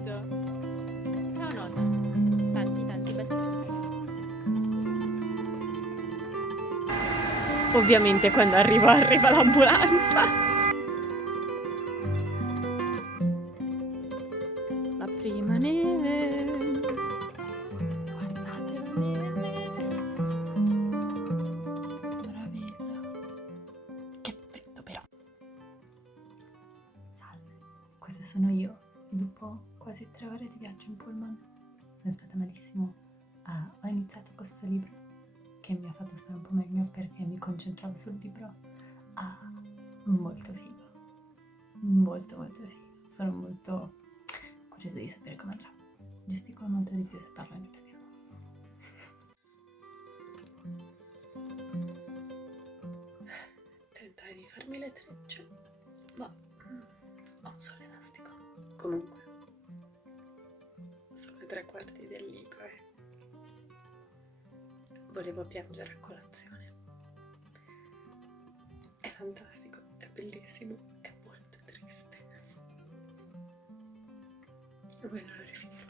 appunto. Ciao nonna. Tanti bacioni. Ovviamente quando arriva l'ambulanza. La prima neve. Guardate la neve. Meraviglia. Che freddo però. Salve, questa sono io. Dopo quasi 3 ore di viaggio in pullman sono stata malissimo. Ho iniziato questo libro che mi ha fatto stare un po' meglio perché mi concentravo sul libro. Molto figo. Molto figo. Sono molto curiosa di sapere come andrà. Gestico molto di più se parlo in italiano. Tentai di farmi le trecce, ma ho un solo elastico. Comunque, sono le 3/4 del libro e volevo piangere a colazione. È fantastico, è bellissimo, è molto triste. Non vedo l'ora di finirlo.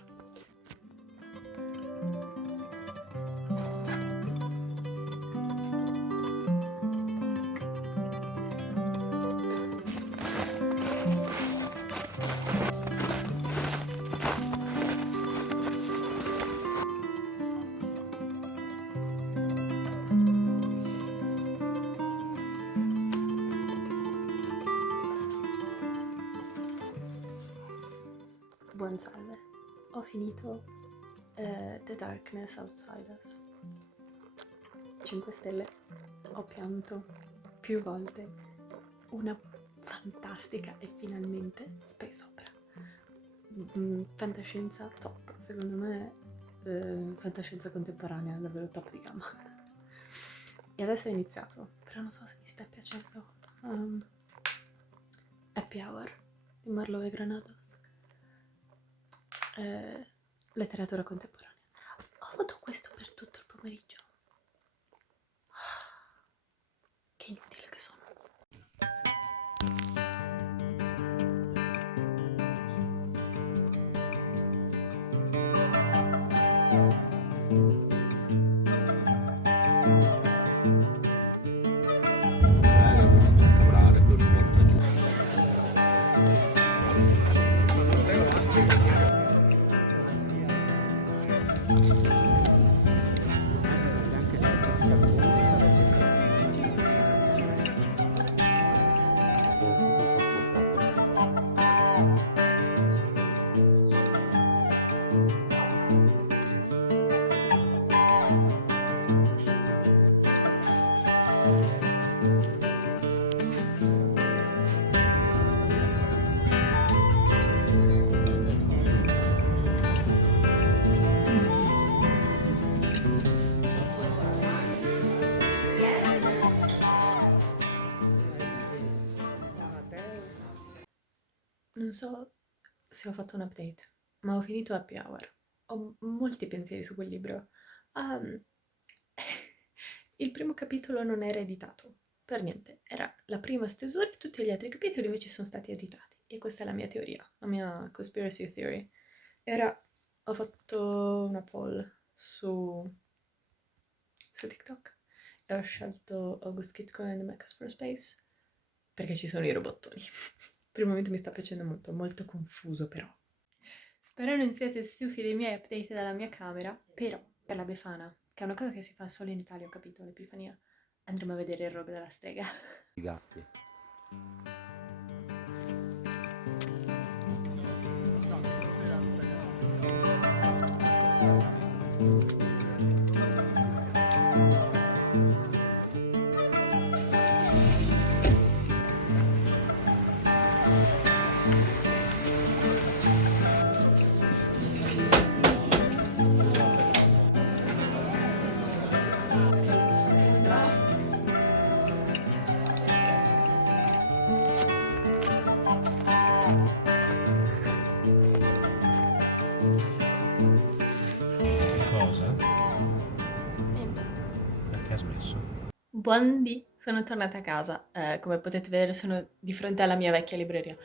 Buon salve, ho finito The Darkness Outside Us. 5 stelle, ho pianto più volte, una fantastica e finalmente space opera. Fantascienza top, secondo me fantascienza contemporanea davvero top di gamma. E adesso ho iniziato, però non so se mi sta piacendo. Happy Hour di Marlowe Granados. Letteratura contemporanea. Ho avuto questo per tutto il pomeriggio. Che inutile che sono. Comincia a lavorare, poi riporta giù. Non so se ho fatto un update, ma ho finito Happy Hour. Ho molti pensieri su quel libro. Il primo capitolo non era editato, per niente. Era la prima stesura e tutti gli altri capitoli invece sono stati editati. E questa è la mia teoria, la mia conspiracy theory. Ho fatto una poll su TikTok e ho scelto August Kitco and Mechas for Space perché ci sono i robottoni. Per il momento mi sta piacendo molto, molto confuso però. Spero non siate stufi dei miei update dalla mia camera, però per la Befana, che è una cosa che si fa solo in Italia, ho capito, l'Epifania, andremo a vedere il rogo della strega. I gatti. Cosa? Niente. Perché ha smesso? Buondì, sono tornata a casa. Come potete vedere sono di fronte alla mia vecchia libreria.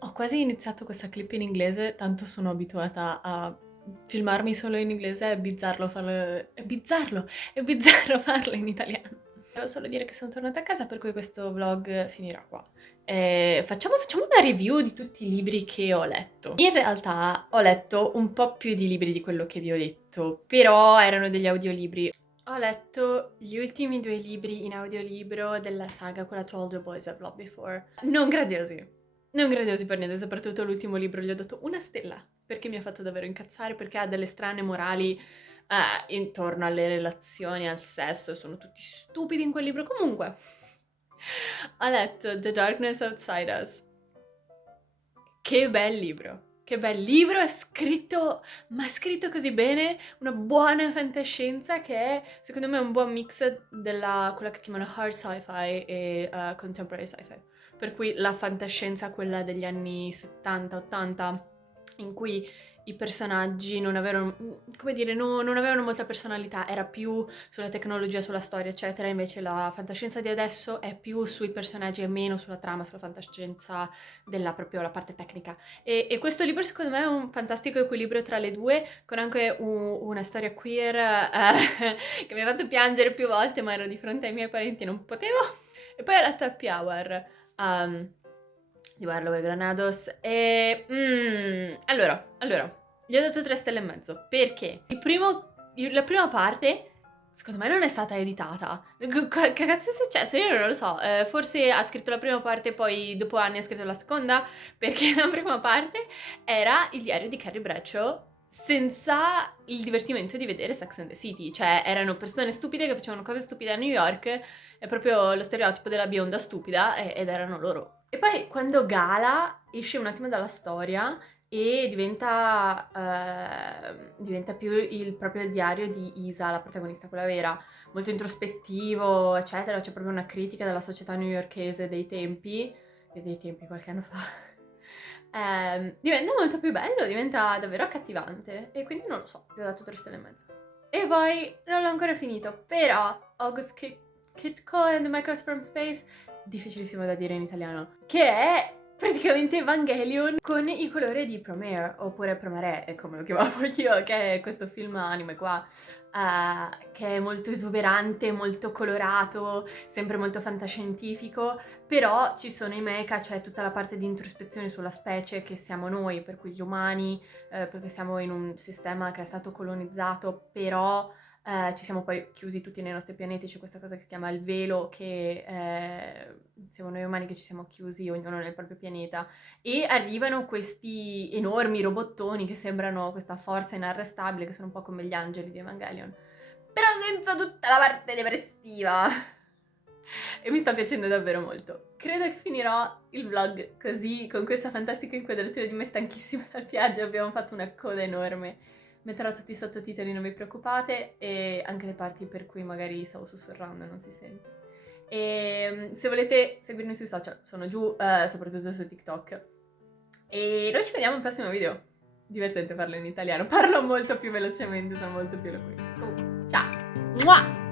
Ho quasi iniziato questa clip in inglese, tanto sono abituata a filmarmi solo in inglese, è bizzarro farlo in italiano. Devo solo dire che sono tornata a casa, per cui questo vlog finirà qua. Facciamo una review di tutti i libri che ho letto. In realtà ho letto un po' più di libri di quello che vi ho detto, però erano degli audiolibri. Ho letto gli ultimi 2 libri in audiolibro della saga, quella To All the Boys I've Loved Before. Non gradiosi per niente, soprattutto l'ultimo libro gli ho dato 1 stella, perché mi ha fatto davvero incazzare, perché ha delle strane morali intorno alle relazioni, al sesso, sono tutti stupidi in quel libro. Comunque, ho letto The Darkness Outside Us. Che bel libro, è scritto, ma è scritto così bene, una buona fantascienza che è, secondo me, un buon mix della quella che chiamano hard sci-fi e contemporary sci-fi. Per cui la fantascienza, quella degli anni 70-80, in cui i personaggi non avevano, come dire, non avevano molta personalità, era più sulla tecnologia, sulla storia, eccetera. Invece la fantascienza di adesso è più sui personaggi e meno sulla trama, sulla fantascienza della proprio la parte tecnica. E questo libro secondo me è un fantastico equilibrio tra le due, con anche una storia queer che mi ha fatto piangere più volte, ma ero di fronte ai miei parenti e non potevo. E poi ho letto Happy Hour di Warlow e Granados e allora, gli ho dato 3 stelle e mezzo, perché la prima parte secondo me non è stata editata. Che cazzo è successo? Io non lo so. Forse ha scritto la prima parte e poi dopo anni ha scritto la seconda, perché la prima parte era il diario di Carrie Bradshaw senza il divertimento di vedere Sex and the City. Cioè, erano persone stupide che facevano cose stupide a New York, è proprio lo stereotipo della bionda stupida, ed erano loro. E poi quando Gala esce un attimo dalla storia e diventa più proprio il diario di Isa, la protagonista, quella vera, molto introspettivo, eccetera. C'è proprio una critica della società newyorkese dei tempi qualche anno fa. Diventa molto più bello, diventa davvero accattivante e quindi non lo so, gli ho dato 3 stelle e mezzo. E poi non l'ho ancora finito, però August Kitco and the Microbes from Space, difficilissimo da dire in italiano, che è praticamente Evangelion con i colori di Promare, oppure Promare, come lo chiamavo io, che è questo film anime qua, che è molto esuberante, molto colorato, sempre molto fantascientifico, però ci sono i mecha, c'è tutta la parte di introspezione sulla specie che siamo noi, per cui gli umani, perché siamo in un sistema che è stato colonizzato, però ci siamo poi chiusi tutti nei nostri pianeti, c'è questa cosa che si chiama il velo, che siamo noi umani che ci siamo chiusi ognuno nel proprio pianeta, e arrivano questi enormi robottoni che sembrano questa forza inarrestabile, che sono un po' come gli angeli di Evangelion, però senza tutta la parte depressiva. E mi sta piacendo davvero molto. Credo che finirò il vlog così, con questa fantastica inquadratura di me stanchissima dal viaggio. Abbiamo fatto una coda enorme. Metterò tutti i sottotitoli, non vi preoccupate, e anche le parti per cui magari stavo sussurrando non si sente. E se volete seguirmi sui social, sono giù, soprattutto su TikTok. E noi ci vediamo al prossimo video. Divertente farlo in italiano, parlo molto più velocemente, sono molto più eloquente. Comunque, ciao! Mua!